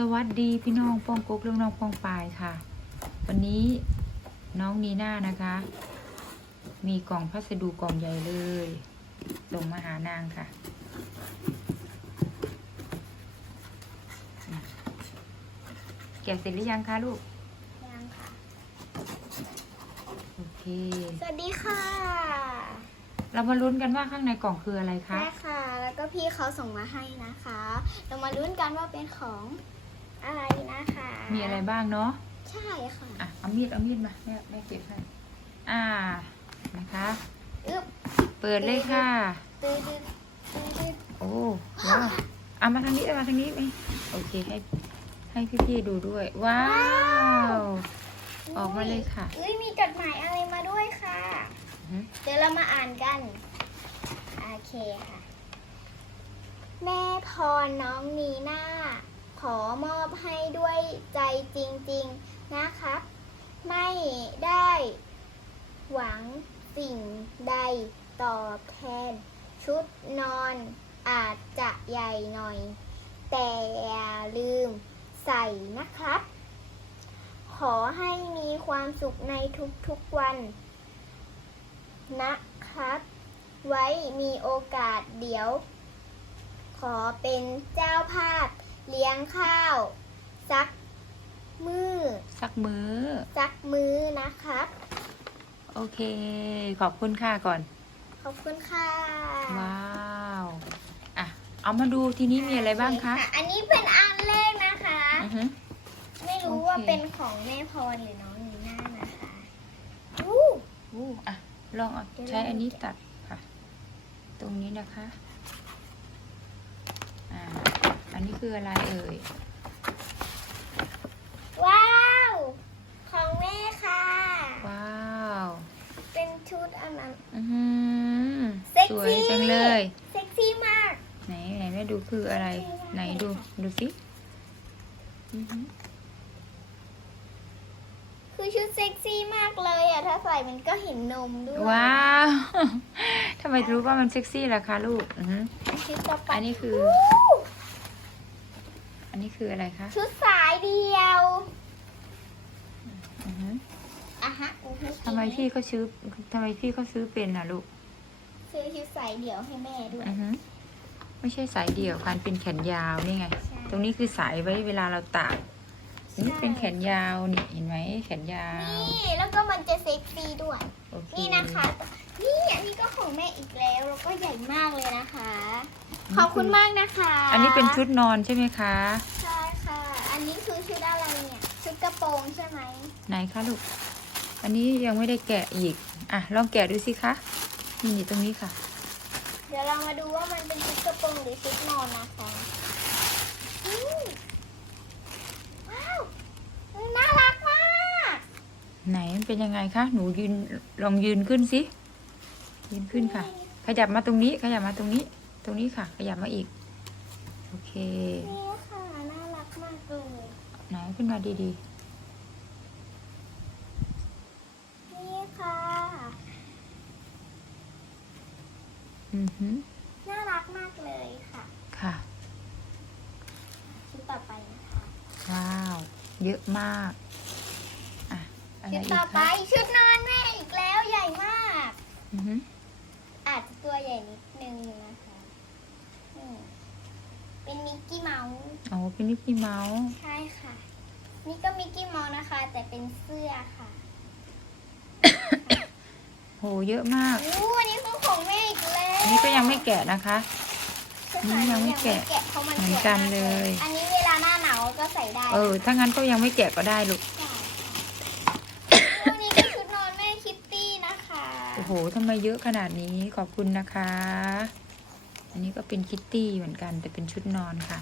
สวัสดีพี่น้องปองกุ๊กและน้องปองปายค่ะ วันนี้น้องนีน่านะคะ มีกล่องพัสดุกล่องใหญ่เลย ส่งมาหานางค่ะ แกะเสร็จหรือยังคะลูก ยังค่ะ โอเค สวัสดีค่ะ เรามาลุ้นกันว่าข้างในกล่องคืออะไรคะแม่ค่ะ แล้วก็พี่เขาส่งมาให้นะคะ เรามาลุ้นกันว่าเป็นของ อะไรนะคะมีอะไรบ้างเนาะ ใช่ค่ะอะ เอามีด เอามีดมาแม่แม่เก็บให้ อ่า นะคะ อึ๊บเปิดเลยค่ะ ตื้อตื้อตื้อตื้อโอ้ว้าวเอามาทางนี้เอามาทางนี้ไหมโอเค ให้ ให้พี่ๆดูด้วย ว้าว ออกมาเลยค่ะเอ้ยมีจดหมายอะไรมาด้วยค่ะ อือฮึ เดี๋ยวเรามาอ่านกัน โอเคค่ะ แม่พรน้องนีน่าข อมอบให้ด้วยใจจริงๆนะครับ ไม่ได้หวังสิ่งใดตอบแทน ชุดนอนอาจจะใหญ่หน่อย แต่อย่าลืมใส่นะครับ ขอให้มีความสุขในทุกๆวันนะครับ ไว้มีโอกาสเดี๋ยว ขอเป็นเจ้าภาพ เลี้ยงข้าวสักมือสักมือสักมือนะครับ โอเค ขอบคุณค่ะก่อน ขอบคุณค่ะ ว้าวอะเอามาดูทีนี้มีอะไรบ้างคะ อันนี้เป็นอันแรกนะคะ อือฮึ ไม่รู้โอเคว่าเป็นของแม่พรหรือน้องนีน่านะคะอู้ อู้อะลองเอาเดี๋ยวใช้อันนี้เราตัดค่ะ ตรงนี้นะคะ อ่า อันนี้คืออะไรเอ่ย ว้าว ของแม่ค่ะ ว้าว เป็นชุดอันนั้น อือหือเซ็กสวยซี่ จังเลย เซ็กซี่มาก ไหนไหนแม่ดูคืออะไร ไหนดูดูสิอือหือคือชุดเซ็กซี่มากเลยอะ ถ้าใส่มันก็เห็นนมด้วยว้าว ทำไมรู้ว่ามันเซ็กซี่ล่ะคะลูกอือหือชุดต่อไปอันนี้คืออู้ อันนี้คืออะไรคะชุดสายเดียวอือหืออะฮะอู้หูทำไมพี่เขาซื้อทำไมพี่เขาซื้อเป็นน่ะลูกซื้อชุดสายเดียวให้แม่ด้วย อือหือไม่ใช่สายเดี่ยวการเป็นแขนยาวนี่ไง ใช่ ตรงนี้คือสายไว้เวลาเราตากอั นนี่เป็นแขนยาวนี่เห็นไหมแขนยาว นี่ แล้วก็มันจะเซ็กซี่ด้วย โอเคนี่นะคะ นี่อันนี้ก็ของแม่อีกแล้ว แล้วก็ใหญ่มากเลยนะคะ ขอบคุณมากนะคะอันนี้เป็นชุดนอนใช่ไหมคะ ใช่ค่ะ อันนี้คือชุดอะไรเนี่ย ชุดกระโปรงใช่ไหม ไหนคะลูก อันนี้ยังไม่ได้แกะอีก อะ ลองแกะดูสิคะนี่นี่ตรงนี้ค่ะ เดี๋ยวเรามาดูว่ามันเป็นชุดกระโปรงหรือชุดนอนนะคะอืมว้าวอุ๊ยน่ารักมาก ไหนมันเป็นยังไงคะ หนูยืนลองยืนขึ้นสิ ยืนขึ้นค่ะ ขยับมาตรงนี้ ขยับมาตรงนี้ ตรงนี้ค่ะ ขยับมาอีก โอเค นี่ค่ะ น่ารักมากเลยไหนขึ้นมาดีนี่ค่ะ ๆ อือหือน่ารักมากเลยค่ะค่ะ ชุดต่อไปนะคะ ว้าว เยอะมากอะอะไร ชุดอีต่อกไปคะชุดนอนแม่อีกแล้วใหญ่มาก อือหืออาจจะตัวใหญ่นิดนึงนะคะนี่เป็นมิกกี้เมาส์โอ้เป็นนิปปี้เมาส์ ใช่ค่ะ นี่ก็มิกกี้เมาส์นะคะ แต่เป็นเสื้อค่ะโห เยอะมาก อู้อันนี้คือของแม่อีกแล้วอันนี้ก็ยังไม่แกะนะคะ ใช่ค่ะนี่ยังไม่แกะเพราะมันเหมือนสวยกันมาเลยอันนี้เวลาหน้าหนาวก็ใส่ได้เออ ถ้างั้นก็ยังไม่แกะก็ได้ลูก ใช่ค่ะอันนี้ก็ชุดนอนแม่คิตตี้นะคะ โอ้โหทำไมเยอะขนาดนี้ขอบคุณนะคะ อันนี้ก็เป็นคิตตี้เหมือนกันแต่เป็นชุดนอนค่ะ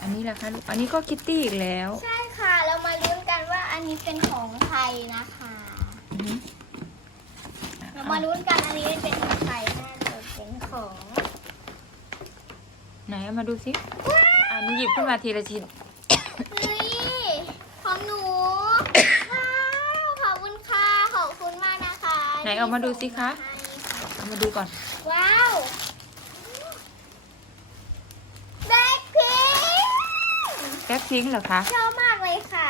อันนี้ล่ะคะลูกอันนี้ก็คิตตี้อีกแล้ว ใช่ค่ะเรามาลุ้นกันว่าอันนี้เป็นของใครนะคะอือหือเรามาลุ้นกันอันนี้เป็นของใครแน่เลยเป็นของไหนเอามาดูสิอ่าหนูหยิบขึ้นมาทีละชิ้น เฮ้ยของหนู ว้าว ขอบคุณค่ะ ขอบคุณมาก นะคะไหนเอามาดูสิคะที่ส่งมาให้เอามาดูก่อน ว้าวแบล็คพิงบ็คพิงค์เหรอคะ ชอบมากเลยค่ะ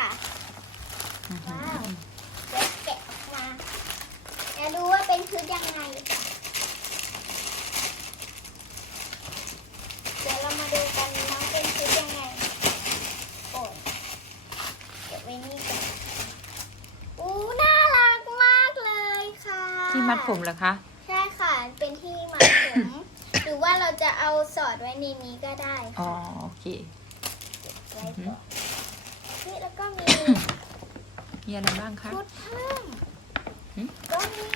ว้าวเดี๋ยวแกะออกมาเดี๋ยวดูว่าเป็นชุดยังไงค่ะเดี๋ยวเรามาดูกันน้องเป็นชุดยังไง โอ้ยเก็บไว้นี่ก่อนอู้น่ารักมากเลยค่ะ ที่มัดผมเหรอคะ ใช่ค่ะ เป็นที่มัดผม หรือว่าเราจะเอาสอดไว้ในนี้ก็ได้อ๋อ ค่ะโอเค ไว้ก่อนนี่แล้วก็มีมีอะไรบ้างคะ ชุดเพิ่มหึก็มี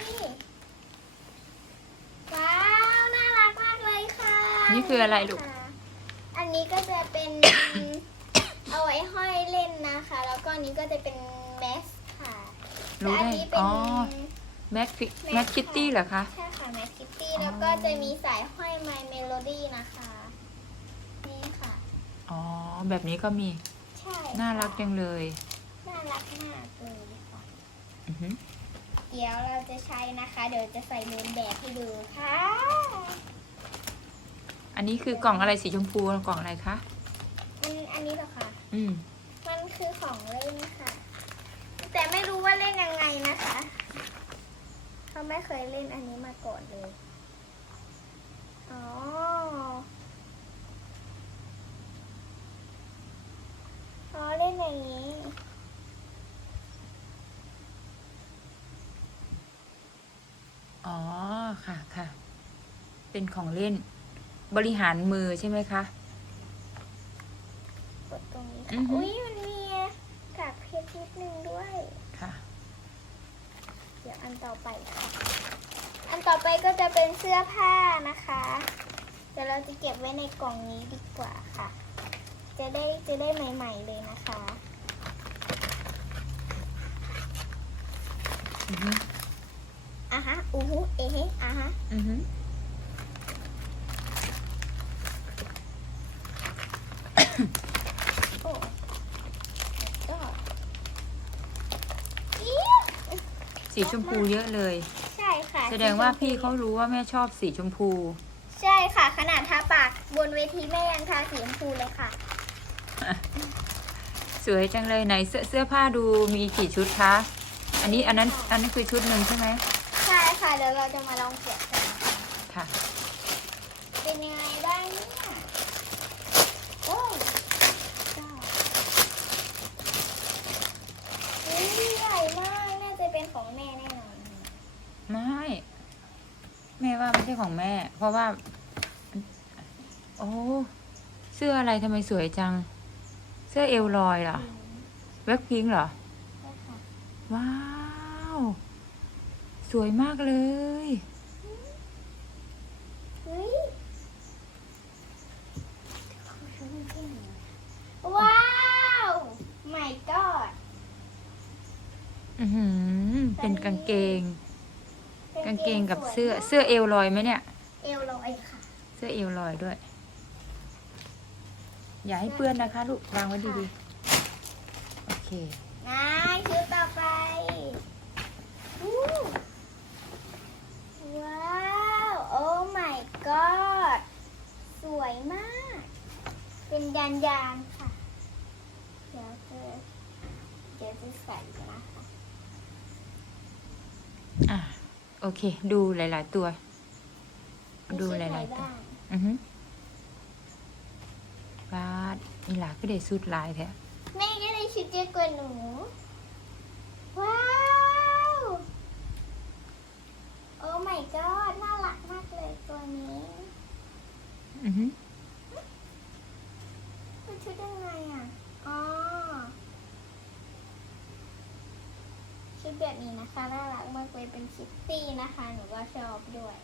ว้าวน่ารักมากเลยค่ะนี่คืออะไรลูกค่ะอันนี้ก็จะเป็น เอาไว้ห้อยเล่นนะคะ แล้วก็อันนี้ก็จะเป็นแมสค่ะ รู้และอัได้ นี้เป็นอ๋อ แม็กแม็กคิตตี้เหรอคะ ใช่ค่ะแมสคิตตี้อ๋อแล้วก็จะมีสายห้อย My Melody นะคะ นี่ค่ะ อ๋อ แบบนี้ก็มี ใช่น่ารักค่ะจังเลยน่ารักมากเลยค่ะ อือหือเดี๋ยวเราจะใช้นะคะ เดี๋ยวจะใส่เดินแบบให้ดูค่ะ อันนี้คือกล่องอะไรสีชมพูกล่องอะไรคะอันอันนี้เหรอคะ อืม มันคือของเล่นค่ะ แต่ไม่รู้ว่าเล่นยังไงนะคะ เขาไม่เคยเล่นอันนี้มาก่อนเลย อ๋อ อ๋อเล่นอย่างนี้อ๋อค่ะค่ะ เป็นของเล่น บริหารมือใช่ไหมคะ กดตรงนี้อืค่ะอฮึอุ้ยมันมีกากเพชรนิดนึงด้วย ค่ะ เดี๋ยว อันต่อไปค่ะ อันต่อไปก็จะเป็นเสื้อผ้านะคะ เดี๋ยวเราจะเก็บไว้ในกล่องนี้ดีกว่าค่ะ จะได้จะได้ใหม่ ๆเลยนะคะอือหืออะฮะอูฮูเอะเฮอะฮะอือหือ โอ้ก็อิ๊ว สีชมพูเยอะเลย ใช่ค่ะแสดงว่าพี่เขารู้ว่าแม่ชอบสีชมพู ใช่ค่ะ ขนาดทาปากบนเวทีแม่ยังทาสีชมพูเลยค่ะ สวยจังเลยไหนเสื้อเสื้อผ้าดูมีกี่ชุดคะ อันนี้อันนั้นอันนั้นคือชุดหนึ่งใช่ไหมใช่ค่ะเดี๋ยวเราจะมาลองเก็บกันค่ะ เป็นยังไงบ้างเนี่ย โอ้จ้าอุ๊ยใหญ่มาก น่าจะเป็น ของแม่แน่นอนไม่แม่ว่าไม่ใช่ของแม่ เพราะว่า โอ้เสื้ออะไรทำไมสวยจัง เสื้อเอวลอยเหรออืมแบ็คพิงค์เหรอใช่ค่ะว้าว สวยมากเลยเฮ้ยว้าวไม่ก็อือหือ เป็นกางเกง กางเกงกับเสื้อเสื้อเอวลอยไหมเนี่ย เอวลอยค่ะ เสื้อเอวลอยด้วย อย่าให้เปื้อนนะคะลูกวางไว้ดีๆ โอเคนะชุดต่อไปอู้ว้าวโอ้ my god สวยมาก เป็นยานยานๆค่ะ เดี๋ยวจะเดี๋ยวจะใส่นะคะ อะโอเค ดูหลาย ๆ ตัว ดูหมีชุลาย ๆ ตัวบ้างอือฮึบาดนี่หล่ะก็ได้สุดลายแท้แม่ก็เลยชุดเยอะกว่าหนู ว้าว โอ้ my god น่ารักมากเลยตัวนี้ อือฮึมันชุดยังไงอะ อ๋อ ชุด แบบนี้นะคะ น่ารักมากเลยเป็นคิตตี้นะคะ หนูก็ชอบด้วย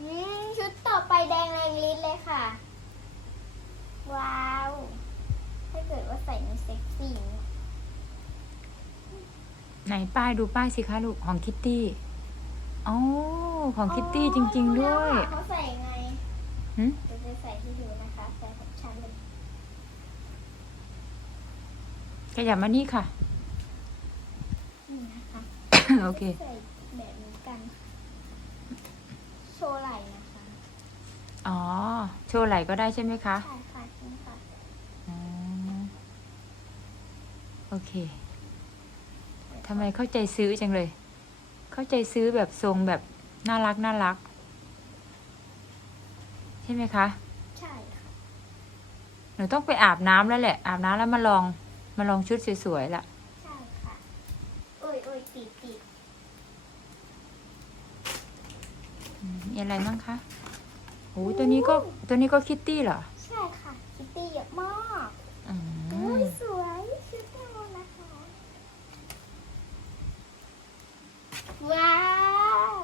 อืมชุดต่อไปแดงแรงลิ้นเลยค่ะ ว้าว ถ้าเกิดว่าใส่มันเซ็กซี่เนี่ยไหนป้ายดูป้ายสิคะลูกของคิตตี้อ๋อของคิตตี้จริง ๆ ด้วยแล้เขาใส่ไงหึเดี๋ยวจะใส่ให้ดูนะคะ ใส่ของฉันเลย ขยับมานี่ค่ะ นี่นะคะโอเค ใส่แบบนี้กัน โชว์ไหล่นะคะอ๋อ โชว์ไหล่ก็ได้ใช่ไหมคะ ใช่ค่ะจริงค่ะอ๋อ โอเคทำไมเข้าใจซื้อจังเลย เข้าใจซื้อแบบทรงแบบน่ารักน่ารัก ใช่ไหมคะ ใช่ค่ะ หนูต้องไปอาบน้ำแล้วแหละ อาบน้ำแล้วมาลอง มาลองชุดสวยๆละใช่ค่ะ โอ้ยโอ้ยติดติดอืมมีอะไรบ้างคะโอ้ยตัวนี้ก็ตัวนี้ก็คิตตี้เหรอ ใช่ค่ะ คิตตี้เยอะมากอืโอ้มยสวยชุดเรานะคะ ว้าว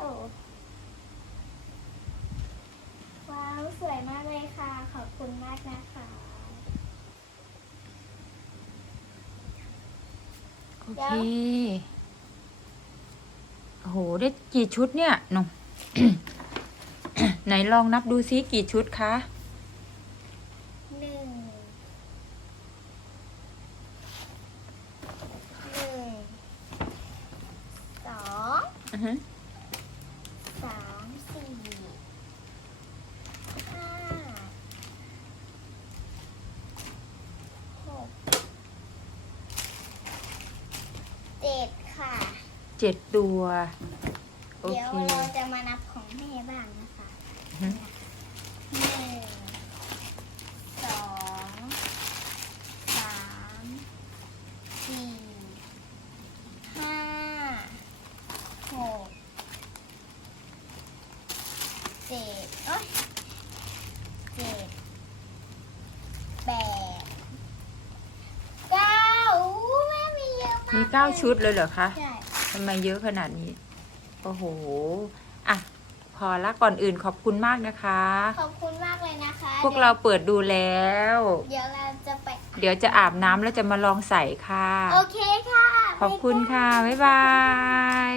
ว้าว สวยมากเลยค่ะ ขอบคุณมากนะคะ โอเค โอ้โห ได้กี่ชุดเนี่ยหนไหนลองนับดูซิกี่ชุดคะหนึ่งหนึ่งสอง อือฮึ สามสี่ห้าหกเจ็ดค่ะ เจ็ดตัว โอเดี๋ยวเค เราจะมานับของแม่บ้างนะคะอือฮึ หนึ่งสองสามสี่ห้าหกเจ็ดโอ๊ยเจ็ดแปดเก้าอู้แม่มีเยอะมากมีเก้าลยชุดเลยเหรอคะ ใช่ ทำไมเยอะขนาดนี้ โอ้โห อะ พอละก่อนอื่นขอบคุณมากนะคะ ขอบคุณมากเลยนะคะพวกเราเปิดดูแล้ว เดี๋ยวเราจะไป เดี๋ยวจะอาบน้ำแล้วจะมาลองใส่ค่ะ โอเคค่ะ ขอบคุณค่ะ บ๊ายบาย